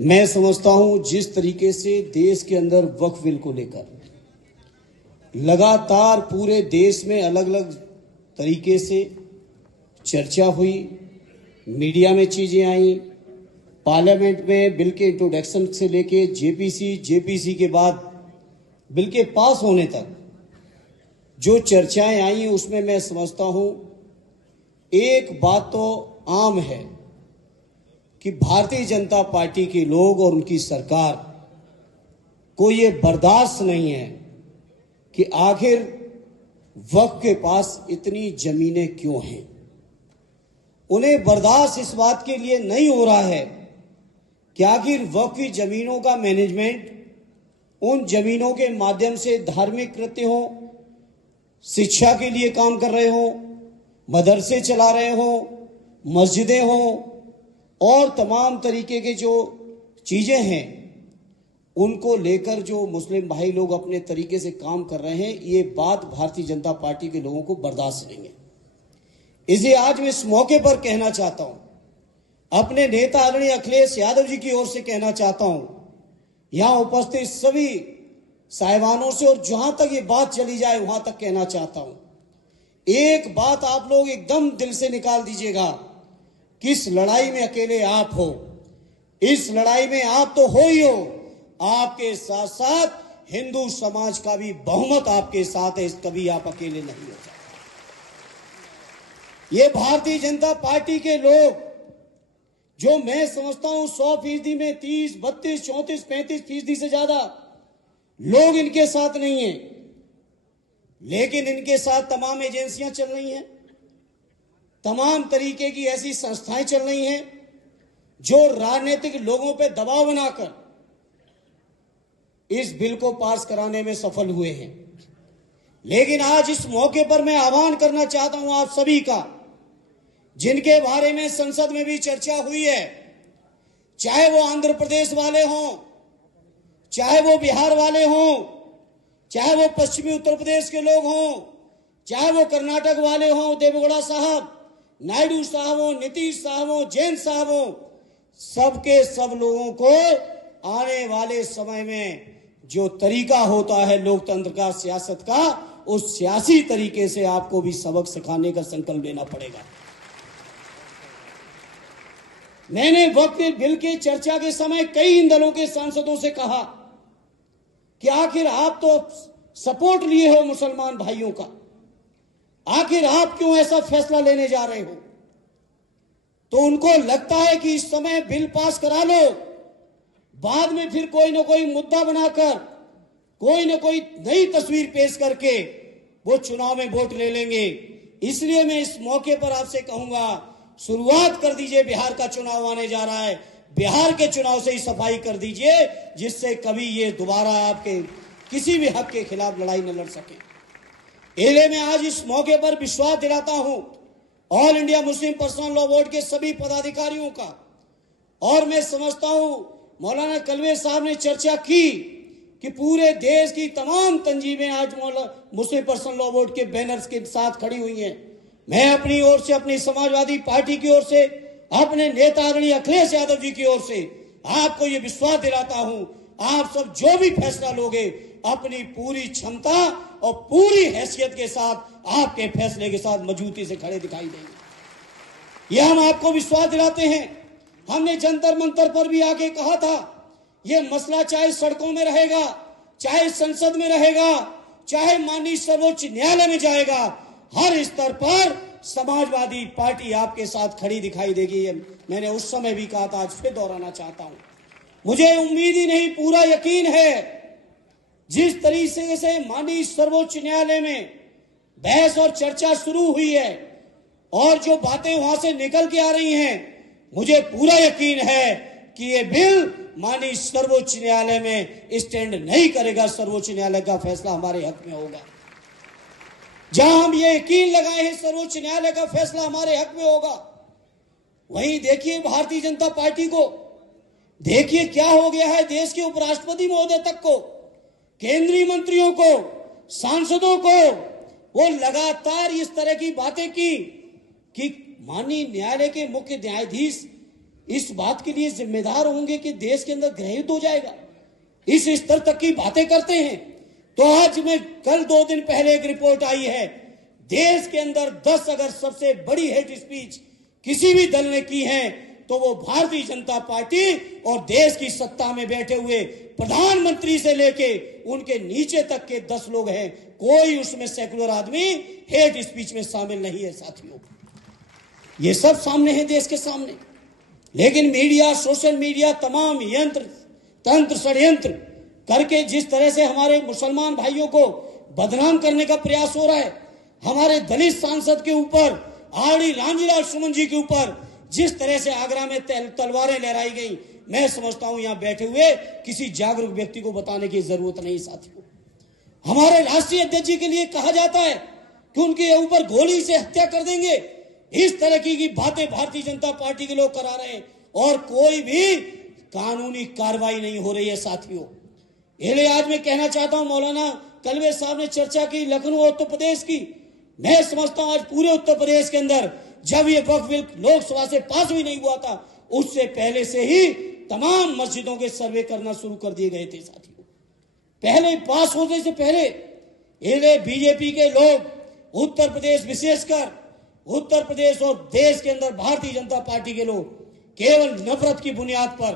मैं समझता हूं जिस तरीके से देश के अंदर वक्फ बिल को लेकर लगातार पूरे देश में अलग अलग तरीके से चर्चा हुई, मीडिया में चीजें आई, पार्लियामेंट में बिल के इंट्रोडक्शन से लेके जेपीसी के बाद बिल के पास होने तक जो चर्चाएं आई उसमें मैं समझता हूं एक बात तो आम है कि भारतीय जनता पार्टी के लोग और उनकी सरकार को ये बर्दाश्त नहीं है कि आखिर वक्फ के पास इतनी जमीनें क्यों हैं। उन्हें बर्दाश्त इस बात के लिए नहीं हो रहा है कि आखिर वक्फ की जमीनों का मैनेजमेंट उन जमीनों के माध्यम से धार्मिक कृत्य हो, शिक्षा के लिए काम कर रहे हो, मदरसे चला रहे हो, मस्जिदें हो और तमाम तरीके के जो चीजें हैं उनको लेकर जो मुस्लिम भाई लोग अपने तरीके से काम कर रहे हैं, ये बात भारतीय जनता पार्टी के लोगों को बर्दाश्त नहीं है। इसे आज मैं इस मौके पर कहना चाहता हूं, अपने नेता आदरणीय अखिलेश यादव जी की ओर से कहना चाहता हूं, यहां उपस्थित सभी साहिबानों से और जहां तक ये बात चली जाए वहां तक कहना चाहता हूं, एक बात आप लोग एकदम दिल से निकाल दीजिएगा कि इस लड़ाई में अकेले आप हो। इस लड़ाई में आप तो हो ही हो, आपके साथ साथ हिंदू समाज का भी बहुमत आपके साथ है, कभी आप अकेले नहीं हो सकते। ये भारतीय जनता पार्टी के लोग जो मैं समझता हूं 100% में 30, 32, 34, 35% से ज्यादा लोग इनके साथ नहीं हैं, लेकिन इनके साथ तमाम एजेंसियां चल रही हैं, तमाम तरीके की ऐसी संस्थाएं चल रही हैं जो राजनीतिक लोगों पे दबाव बनाकर इस बिल को पास कराने में सफल हुए हैं। लेकिन आज इस मौके पर मैं आह्वान करना चाहता हूं आप सभी का, जिनके बारे में संसद में भी चर्चा हुई है, चाहे वो आंध्र प्रदेश वाले हों, चाहे वो बिहार वाले हों, चाहे वो पश्चिमी उत्तर प्रदेश के लोग हों, चाहे वो कर्नाटक वाले हों, देवेगौड़ा साहब, नायडू साहब हो, नीतीश साहब हो, जैन साहब हो, सबके सब लोगों को आने वाले समय में जो तरीका होता है लोकतंत्र का, सियासत का, उस सियासी तरीके से आपको भी सबक सिखाने का संकल्प लेना पड़ेगा। मैंने वक्त बिल के चर्चा के समय कई इन दलों के सांसदों से कहा कि आखिर आप तो सपोर्ट लिए हो मुसलमान भाइयों का, आखिर आप क्यों ऐसा फैसला लेने जा रहे हो। तो उनको लगता है कि इस समय बिल पास करा लो, बाद में फिर कोई ना कोई मुद्दा बनाकर, कोई ना कोई नई तस्वीर पेश करके वो चुनाव में वोट ले लेंगे। इसलिए मैं इस मौके पर आपसे कहूंगा, शुरुआत कर दीजिए, बिहार का चुनाव आने जा रहा है, बिहार के चुनाव से ही सफाई कर दीजिए, जिससे कभी ये दोबारा आपके किसी भी हक के खिलाफ लड़ाई न लड़ सके। इसलिए मैं आज इस मौके पर विश्वास दिलाता हूं all India Muslim personal law board के सभी पदाधिकारियों का, और मैं समझता हूं मौलाना कलवे साहब ने चर्चा की कि पूरे देश की तमाम तंजीमें आज मुस्लिम पर्सनल लॉ बोर्ड के बैनर्स के साथ खड़ी हुई हैं। मैं अपनी ओर से, अपनी समाजवादी पार्टी की ओर से, अपने नेता आदरणीय अखिलेश यादव जी की ओर से आपको ये विश्वास दिलाता हूं, आप सब जो भी फैसला लोगे अपनी पूरी क्षमता और पूरी हैसियत के साथ आपके फैसले के साथ मजबूती से खड़े दिखाई देंगे। यह हम आपको विश्वास दिलाते हैं। हमने जंतर मंतर पर भी आके कहा था, यह मसला चाहे सड़कों में रहेगा, चाहे संसद में रहेगा, चाहे माननीय सर्वोच्च न्यायालय में जाएगा, हर स्तर पर समाजवादी पार्टी आपके साथ खड़ी दिखाई देगी। मैंने उस समय भी कहा था, आज फिर दोहराना चाहता हूं। मुझे उम्मीद ही नहीं, पूरा यकीन है, जिस तरीके से माननीय सर्वोच्च न्यायालय में बहस और चर्चा शुरू हुई है और जो बातें वहां से निकल के आ रही हैं, मुझे पूरा यकीन है कि ये बिल माननीय सर्वोच्च न्यायालय में स्टैंड नहीं करेगा। सर्वोच्च न्यायालय का फैसला हमारे हक में होगा। जहां हम ये यकीन लगाए हैं सर्वोच्च न्यायालय का फैसला हमारे हक में होगा, वहीं देखिए भारतीय जनता पार्टी को, देखिए क्या हो गया है देश के उपराष्ट्रपति महोदय तक को, केंद्रीय मंत्रियों को, सांसदों को, वो लगातार इस तरह की बातें की कि माननीय न्यायालय के मुख्य न्यायाधीश इस बात के लिए जिम्मेदार होंगे कि देश के अंदर गृहयुद्ध हो जाएगा, इस स्तर तक की बातें करते हैं। तो आज में कल 2 दिन पहले एक रिपोर्ट आई है, देश के अंदर 10 अगर सबसे बड़ी हेट स्पीच किसी भी दल ने की है तो वो भारतीय जनता पार्टी और देश की सत्ता में बैठे हुए प्रधानमंत्री से लेके उनके नीचे तक के 10 लोग हैं। कोई उसमें सेकुलर आदमी हेट स्पीच में शामिल नहीं है साथियों। ये सब सामने है देश के सामने, लेकिन मीडिया, सोशल मीडिया तमाम यंत्र तंत्र षड्यंत्र करके जिस तरह से हमारे मुसलमान भाइयों को बदनाम करने का प्रयास हो रहा है, हमारे दलित सांसद के ऊपर, आरडी रामजीलाल सुमन जी के ऊपर जिस तरह से आगरा में तलवारें लहराई गई, मैं समझता हूं यहां बैठे हुए किसी जागरूक व्यक्ति को बताने की जरूरत नहीं साथियों। हमारे राष्ट्रीय अध्यक्ष जी के लिए कहा जाता है कि उनके ऊपर गोली से हत्या कर देंगे। इस तरह की बातें भारतीय जनता पार्टी के लोग करा रहे हैं और कोई भी कानूनी कार्रवाई नहीं हो रही है साथियों। इसलिए आज मैं कहना चाहता हूं, मौलाना कलवे साहब ने चर्चा की लखनऊ उत्तर प्रदेश की। मैं समझता हूं आज पूरे उत्तर प्रदेश के अंदर जब ये वक्फ बिल लोकसभा से पास भी नहीं हुआ था, उससे पहले से ही तमाम मस्जिदों के सर्वे करना शुरू कर दिए गए थे साथियों। पहले पास होने से पहले ये बीजेपी के लोग, उत्तर प्रदेश विशेषकर उत्तर प्रदेश और देश के अंदर भारतीय जनता पार्टी के लोग केवल नफरत की बुनियाद पर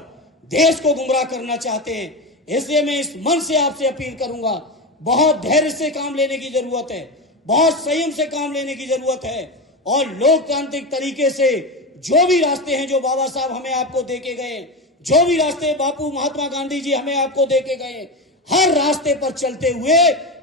देश को गुमराह करना चाहते हैं। इसलिए मैं इस मन से आपसे अपील करूंगा, बहुत धैर्य से काम लेने की जरूरत है, बहुत संयम से काम लेने की जरूरत है और लोकतांत्रिक तरीके से जो भी रास्ते हैं जो बाबा साहब हमें आपको देके गए, जो भी रास्ते बापू महात्मा गांधी जी हमें आपको देके गए, हर रास्ते पर चलते हुए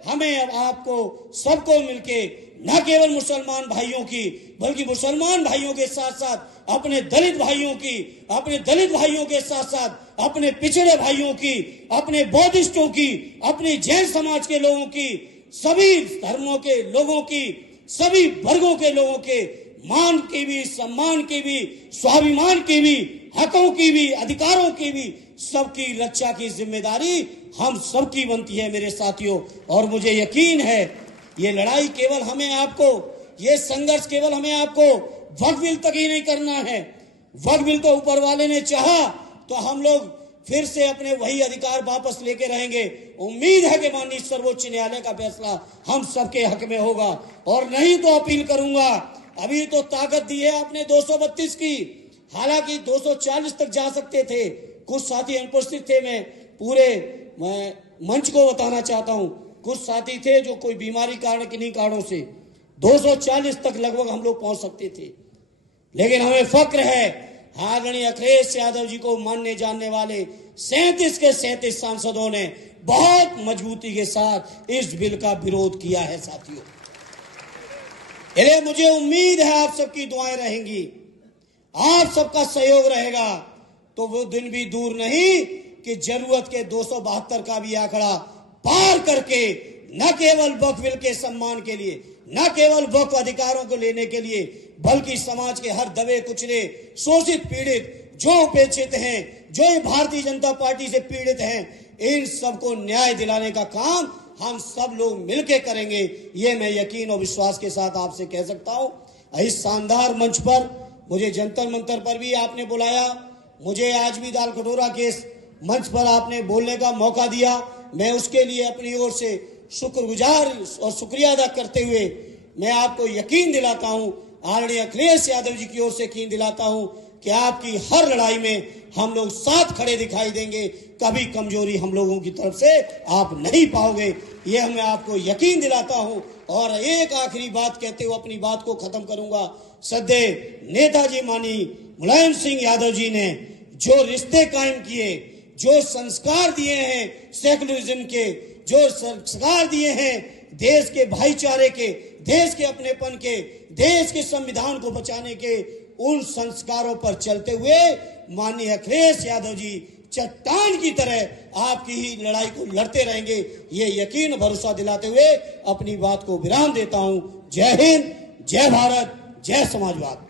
हमें अब आपको सबको मिलके न केवल मुसलमान भाइयों की बल्कि मुसलमान भाइयों के साथ साथ अपने दलित भाइयों की, अपने दलित भाइयों के साथ साथ अपने पिछड़े भाइयों की, अपने बौद्धिस्टों की, अपने जैन समाज के लोगों की, सभी धर्मों के लोगों की, सभी वर्गों के लोगों के मान की भी, सम्मान की भी, स्वाभिमान की भी, हकों की भी, अधिकारों की भी, सबकी रक्षा की जिम्मेदारी हम सबकी बनती है मेरे साथियों। और मुझे यकीन है ये लड़ाई केवल हमें आपको, ये संघर्ष केवल हमें आपको वक्फ बिल तक ही नहीं करना है। वक्फ बिल तो ऊपर वाले ने चाहा तो हम लोग फिर से अपने वही अधिकार वापस लेके रहेंगे। उम्मीद है कि माननीय सर्वोच्च न्यायालय का फैसला हम सबके हक में होगा। और नहीं तो अपील करूंगा, अभी तो ताकत दी है आपने 232 की, हालांकि 240 तक जा सकते थे। कुछ साथी अनुपस्थित थे, मैं पूरे मंच को बताना चाहता हूं, कुछ साथी थे जो कोई बीमारी कारण किन्हीं कारणों से 240 तक लगभग हम लोग पहुंच सकते थे। लेकिन हमें फक्र है आदरणीय अखिलेश यादव जी को मानने जानने वाले 37 के 37 सांसदों ने बहुत मजबूती के साथ इस बिल का विरोध किया है साथियों। इसलिए मुझे उम्मीद है आप सबकी दुआएं रहेंगी, आप सबका सहयोग रहेगा, तो वो दिन भी दूर नहीं कि जरूरत के 272 का भी आंकड़ा पार करके न केवल वक्फ बिल के सम्मान के लिए, न केवल वक्फ अधिकारों को लेने के लिए, बल्कि समाज के हर दबे कुचले, शोषित पीड़ित, जो उपेक्षित हैं, जो भारतीय जनता पार्टी से पीड़ित हैं, इन सबको न्याय दिलाने का काम हम सब लोग मिलकर करेंगे। ये मैं यकीन और विश्वास के साथ आपसे कह सकता हूं। इस शानदार मंच पर मुझे जंतर मंतर पर भी आपने बुलाया, मुझे आज भी दाल कटोरा के मंच पर आपने बोलने का मौका दिया, मैं उसके लिए अपनी ओर से शुक्रगुजार और शुक्रिया अदा करते हुए मैं आपको यकीन दिलाता हूं, आदरणीय अखिलेश यादव जी की ओर से यकीन दिलाता हूं कि आपकी हर लड़ाई में हम लोग साथ खड़े दिखाई देंगे। कभी कमजोरी हम लोगों की तरफ से आप नहीं पाओगे, यह मैं आपको यकीन दिलाता हूं। और एक आखिरी बात कहते हुए अपनी बात को खत्म करूंगा। सदैव नेताजी माननीय मुलायम सिंह यादव जी ने जो रिश्ते कायम किए, जो संस्कार दिए हैं सेकुलरिज्म के, जो संस्कार दिए हैं देश के भाईचारे के, देश के अपनेपन के, देश के संविधान को बचाने के, उन संस्कारों पर चलते हुए माननीय अखिलेश यादव जी चट्टान की तरह आपकी ही लड़ाई को लड़ते रहेंगे। ये यकीन भरोसा दिलाते हुए अपनी बात को विराम देता हूं। जय हिंद, जय भारत, जय समाजवाद।